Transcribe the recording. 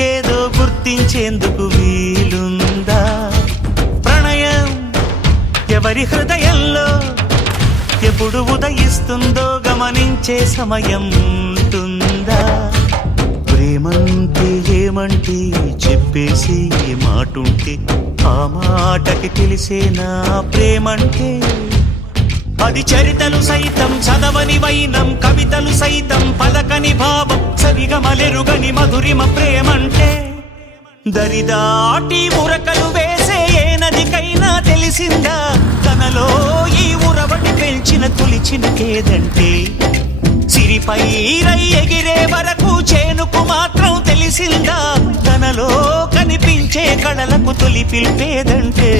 ఏదో గుర్తించేందుకు వీలుందా? ప్రణయం ఎవరి హృదయంలో ఎప్పుడు ఉదయిస్తుందో గమనించే సమయం ఉంటుందా? ప్రేమంటే ఏమంటే చెప్పేసి మాటుంటే ఆ మాటకి తెలిసేనా ప్రేమంటే? అది చరితలు సైతం చదవని వైనం, కవితలు సైతం పలకని భావం, సరిగమలెరుగని మధురిమ ప్రేమంటే. దరిదాటి ఉరకలు వేసే ఏ నదికైనా తెలిసిందా తనలో ఈ ఉరవడి పెంచిన తొలిచిన కేదంటే? సిరిపై రై ఎగిరే వరకు చేనుకు మాత్రం తెలిసిందా తనలో కనిపించే కళలకు తొలి పిలిపేదంటే?